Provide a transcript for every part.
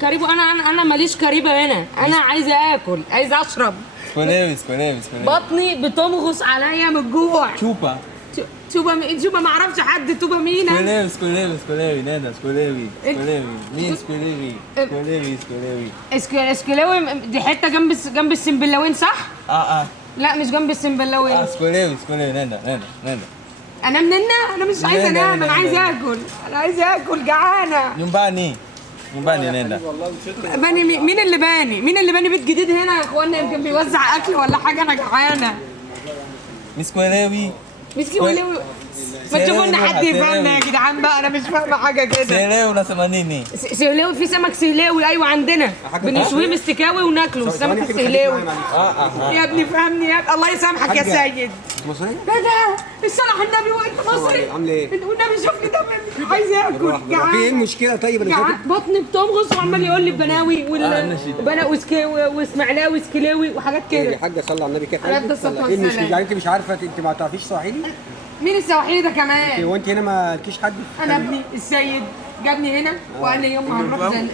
كاريبو. انا ماليش كاريبه هنا، انا عايزه اكل، عايزه اشرب. سكوليوي. بطني بتمغص عليا من الجوع. توبا ما اعرفش حد توبا مين. سكوليوي نادا سكوليوي مين سكوليوي اسكلاوي دي حته جنب السنبلاوين صح؟ لا مش جنب السنبلاوين. سكوليوي نادا انام انا مش عايزه انام، انا عايزه اكل جعانه. يومباني نادا. مين اللي باني بيت جديد هنا يا اخوانا؟ يمكن بيوزع اكل ولا حاجه، انا جعانه. سكوليوي ما تشوفوا لنا حد يفهمنا يا جدعان بقى، انا مش فاهمه حاجه كده. سيلاوي ولا سمانيني؟ سيلاوي، في سمك سيلاوي ايوه عندنا، بنشويه مستكاوي وناكله السمك السيلاوي. يا ابني فهمني يا ابني، الله يسامحك يا سيد. مصري؟ ده الصلاح النبي وانت مصري؟ عامل ايه؟ والنبي شوف لي ده عايز اكل جعان. في ايه المشكله طيب؟ بطني بتمغص وعمال يقول لي بناوي واسماعيلاوي واسكلاوي وحاجات كده. يا حاجه صلي على النبي كده. ايه المشكله؟ يعني انت مش عارفه، انت ما تعرفيش سواحيلي؟ مين السواحيلي ده كمان؟ هو انت هنا ما لكيش حد؟ انا ابني السيد جابني هنا وقال لي يوم هنروح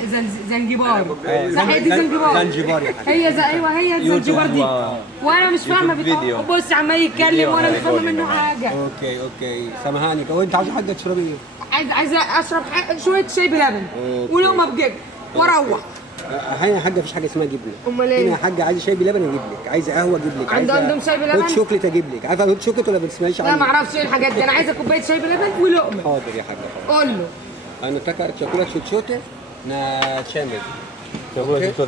زنجبار. صح هي دي زنجبار؟ زنجبار يا حاج. هي زنجبار دي. وانا مش فاهمه بص عمال يتكلم وانا مش فاهمه منه حاجه. اوكي سامحاني. هو انت عايزه حاجه تشربي ايه؟ عايزه اشرب شويه شاي بلبن ولقمه بجبن واروح. هنا يا حاجه مفيش حاجه اسمها جبنه. امال ايه؟ هنا يا حاجه عايزه شاي بلبن اجيب لك، عايزه قهوه اجيب لك، عندهم شاي بلبن؟ هوت شوكليت اجيب لك. عارفه هوت شوكليت ولا ما بتسمعيش عنه؟ لا ما اعرفش ايه الحاجات دي، انا عايزه كوبايه شاي بلبن ولقمه. حاضر يا حاجه. قول له انا تاكا شوكولاته شوتشوته نا تشامل. شوكولاته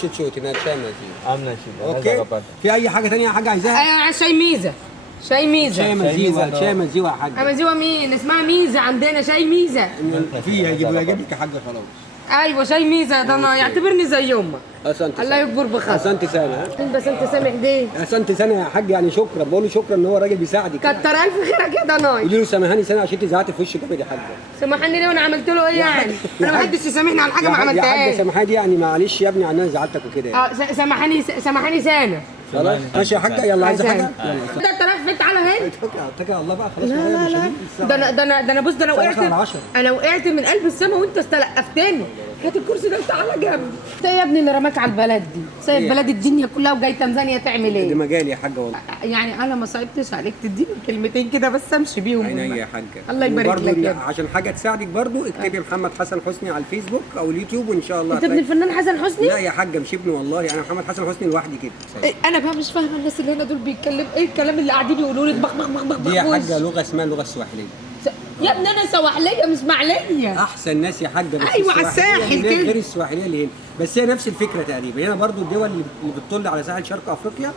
شوتشوته نا تشامل. اوكي. في اي حاجه ثانيه يا حاجه عايزاها؟ شاي ميزه. شاي مزيوه يا حاجه. مزيوه مين؟ اسمها ميزه عندنا، شاي ميزه. في هجيب لك يا حاجه خلاص. ايوه شاي ميزه ده، انا يعتبرني زي امك. الله يكبر بخير. احسنت سنه. بس انت سامح دي. احسنت سنه يا حاج، يعني شكرا، بقول له شكرا ان هو راجل بيساعدك. كتر الف خيرك يا ضناي. قولي له سامحاني سنه عشان انت زعقت في وشه جامد يا حاج. سامحني ليه وانا عملت له ايه يعني؟ انا ما حدش يسامحني على حاجه ما عملتهاش. يا حاج سامحاني يعني معلش يا ابني عن انا زعلتك وكده يعني. سامحني سنه. خلاص ماشي يا حاجه. يلا عايزه حاجه؟ ده انت رايح فين؟ تعالى هنا. اتكل على الله بقى خلاص. لا ده انا بص، ده انا وقعت من قلب السما وانت استلقفتني. هات الكرسي ده وتعالى جنبي. انت يا ابني اللي رماك على البلد دي، سايب بلد الدنيا كلها وجاي تنزانيا تعمل ايه؟ دي مجالي يا حاجه والله. يعني انا ما صعبتش عليك تديني كلمتين كده بس امشي بيهم. عينيا يا حاجه. الله يبارك لك يا ابني. عشان حاجه تساعدك برضو اكتبي محمد حسن حسني على الفيسبوك او اليوتيوب وان شاء الله. انت ابن الفنان حسن حسني؟ لا يا حاجه مش ابني والله، انا محمد حسن حسني لوحدي كده. انا بقى مش فاهمه الناس اللي هنا دول بيتكلموا ايه الكلام اللي قاعدين يقولوا لي بخ بخ بخ بخ. دي يا حاجه لغه اسمها اللغه السواحليه. يا ابني انا سواحليه مش معليه. احسن ناس يا حاجه. ايوه على الساحل كده غير السواحليه اللي هنا، بس هي نفس الفكره تقريبا. هنا برضو الدول اللي بتطل على ساحل شرق افريقيا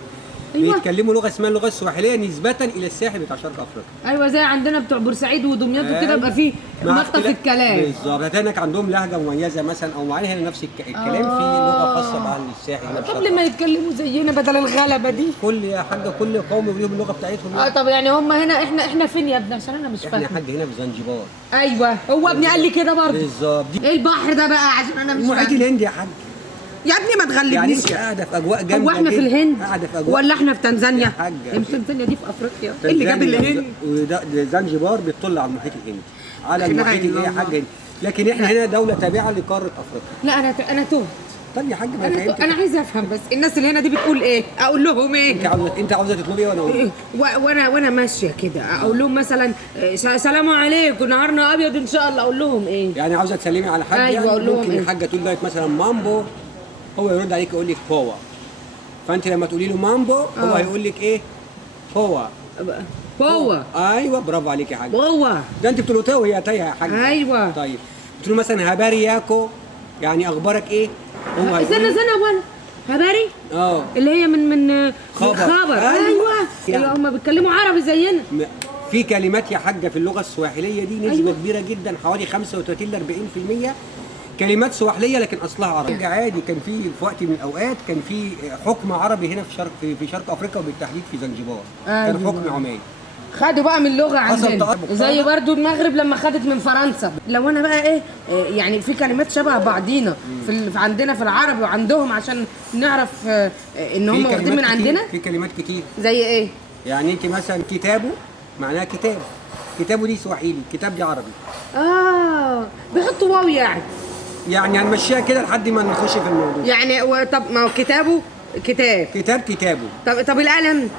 بيتكلموا لغه اسمها اللغه السواحليه نسبه الى الساحل بتاع شرق افريقيا. ايوه زي عندنا بتوع بورسعيد ودمياط وكده بقى فيه مقطع في الكلام. بالظبط. هناك عندهم لهجه مميزه مثلا او معينه، هنا نفس الكلام في لغه خاصه مع الساحل. طب ليه ما يتكلموا زينا بدل الغلبه دي؟ كل يا حاجه كل قوم وليهم اللغه بتاعتهم. طب يعني هم هنا احنا فين يا ابني؟ عشان انا مش فاهم. احنا حد هنا في زنجبار. ايوه هو ابني قال لي كده برضه. بالظبط. ايه البحر ده بقى عشان انا مش فاهم. المحيط الهندي يا حاج. يا ابني ما تغلبنيش. يعني انت قاعده في اجواء جامده. هو احنا في الهند قاعده في اجواء ولا احنا في تنزانيا؟ مش تنزانيا دي في افريقيا. ايه اللي جاب الهند؟ وده زنجبار بتطل على المحيط الهندي، على المحيط ايه يا حاج. لكن احنا هنا دوله تابعه لقاره افريقيا. لا انا تهت. طب يا حاج ما فهمت. انا عايزه افهم بس الناس اللي هنا دي بتقول ايه؟ اقول لهم ايه؟ انت عاوزه تطلبي ايه وانا اقول إيه؟ وانا ماشيه كده اقول لهم مثلا سلام عليكم نهارنا ابيض ان شاء الله. اقول لهم ايه؟ يعني عاوزه تسلمي على حد؟ ايوه اقول لهم ممكن إيه؟ الحاجه تقول لك مثلا مامبو، هو يرد عليك يقول لك بوا. فانت لما تقولي له مامبو هو هيقول لك ايه؟ بوا. ايوه برافو عليك يا حاج. بوا ده انت بتقولوا وهي تايهه يا حاج. ايوه. طيب قلت له مثلا هباري ياكو، يعني اخبارك ايه؟ هو استنى ولا هباري؟ اللي هي من خبر. ايوه هم بيتكلموا عربي زينا. في كلمات يا حاجه في اللغه السواحليه دي نسبه كبيره جدا، حوالي 35 ل 40% كلمات سواحليه لكن اصلها عربي. عادي كان في وقت من الاوقات كان في حكم عربي هنا في شرق افريقيا وبالتحديد في زنجبار. كان حكم عماني. خدوا بقى من اللغه عندنا زي برضو المغرب لما خدت من فرنسا. لو انا بقى ايه يعني في كلمات شبه بعضينا في عندنا في العربي وعندهم عشان نعرف ان هم واخدين من عندنا. في كلمات كتير زي ايه؟ يعني انت مثلا كتابه معناها كتاب، كتابه دي سواحيلي، كتاب دي عربي. بيحطوا واو يعني. يعني هنمشيها كده لحد ما نخش في الموضوع. يعني طب ما هو كتابه كتاب. كتابه. طب القلم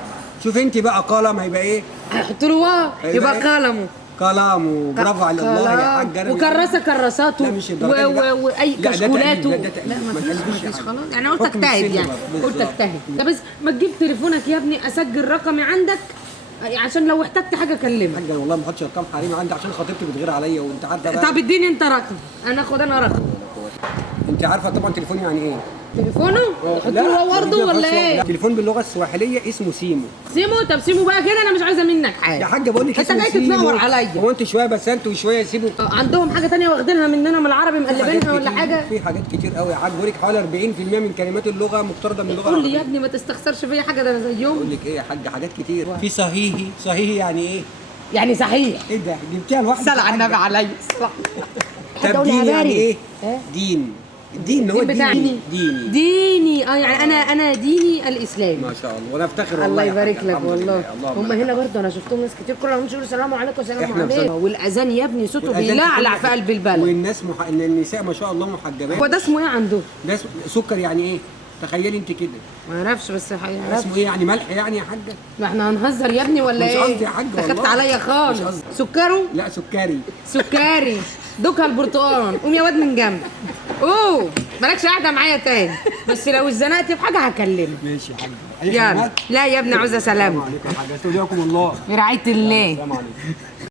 شوف انت بقى، قلم هيبقى ايه؟ هيحط له واو يبقى قلمه. كلامه. برافو على الله يا حاج. وكراسه كراساته. لا مش الدرجة دي بقى. واي لا، ده كشكولاته. تقليد، ده تقليد. لا ما تقلدوش مفيش حاجة. خلاص. يعني قلت حكم اجتهد السينما. يعني. قلت بالظبط. اجتهد. ده بس ما تجيب تليفونك يا ابني اسجل رقمي عندك عشان لو احتجت حاجه اكلمك. حاجه أنا والله ما احطش ارقام حريمي عندي عشان خطيبتي بتغير عليا وانت عارفه بقى. طب اديني انت رقم انا اخد انا رقم. انت عارفه طبعا تليفوني يعني ايه؟ تليفونه؟ يحط له هو برضه ولا ايه؟ تليفون باللغه السواحليه اسمه سيمو. سيمو. طب سيمو بقى كده انا مش عايزه منك حاجه. يا حاجه بقول لك انت اسمه جاي سيمو. تتنور عليا. هو انت شويه بسنت وشويه سيمو. عندهم حاجه تانية واخدينها مننا من العربي مقلبينها ولا حاجه؟ في حاجات كتير قوي يا حاج. بقول لك حوالي 40% من كلمات اللغه مقترضه من اللغه قول لي العربيه. يا ابني ما تستخسرش فيا حاجه ده انا زيهم. بقول لك ايه يا حاج، حاجات كتير. في صحيحي. صحيحي يعني ايه؟ يعني صحيح. ايه ده؟ جبتيها لوحدك. صل على النبي عليا. طب دين يعني ايه؟ دين. الدين هو الدين بتاعي. ديني يعني انا ديني الاسلامي. ما شاء الله وانا افتخر والله. الله يا يبارك حاج. لك الحمد والله. لله. هم هنا برضه انا شفتهم ناس كتير كل يوم يقولوا السلام عليكم السلام إحنا عليكم. بصراحة. والاذان يا ابني صوته والأذان بيلعلع كتير. في قلب البلد. والناس ان النساء ما شاء الله محجبات. هو ده اسمه ايه عنده؟ ده سكر يعني ايه؟ تخيلي انت كده. ما اعرفش بس اسمه ايه يعني؟ ملح يعني يا حاجه؟ ما احنا هنهزر يا ابني ولا مش ايه؟ قصدي يا حاج والله. دخلت عليا خالص. مش قصدي. سكره؟ لا سكري. سكري. دوكها البرتقال. قوم يا واد من جنبي. اوه مالكش قاعده معايا تاني بس لو اتزنقت في حاجه هكلمك. ماشي يا حاج. يلا. لا يا ابني عاوزه سلامه. السلام عليكم يا حاج. استودعكم الله. برعايه الله. السلام عليكم.